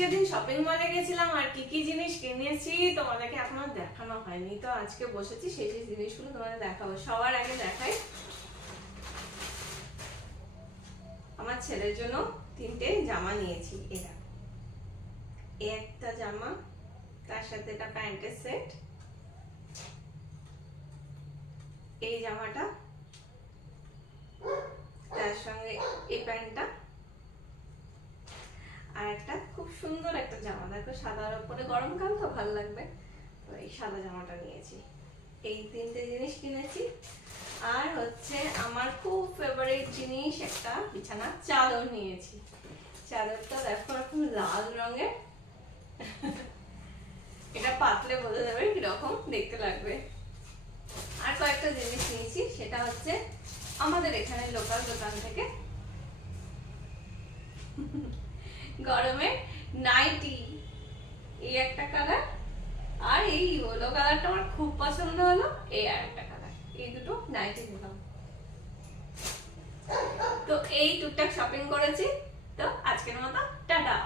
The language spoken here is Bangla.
সেদিন শপিং মলে গেছিলাম আর কি কি জিনিস কিনেছি তোমাদেরকে এখনো দেখানো হয়নি, তো আজকে বসেছি সেই সেই জিনিসগুলো তোমাদের দেখাবো। সবার আগে দেখাই আমার ছেলের জন্য 3টে জামা নিয়েছি। এটা একটা জামা, তার সাথে এটা প্যান্টের সেট, এই জামাটা, তার সঙ্গে এই প্যান্টটা, আর একটা খুব সুন্দর একটা জামা, দেখো সাদার উপরে, গরমকাল তো ভালো লাগবে, তো এই সাদা জামাটা নিয়েছি। এই 3টে জিনিস কিনেছি। আর হচ্ছে আমার খুব ফেভারিট জিনিস একটা বিছানা চাদর নিয়েছি। চাদরটা দেখো এরকম লাল রঙের, এটা পাতলে বোঝা যাবে কিরকম দেখতে লাগবে। আর কয়েকটা জিনিস নিয়েছি, সেটা হচ্ছে আমাদের এখানে লোকাল দোকান থেকে গরমে নাইটি, এই একটা কালার, আর এই ইয়েলো কালারটা আমার খুব পছন্দ হলো, এই আর একটা কালার, এই দুটো নাইটি নিলাম। তো এই টুকটাক শপিং করেছি। তো আজকের মতো টাটা।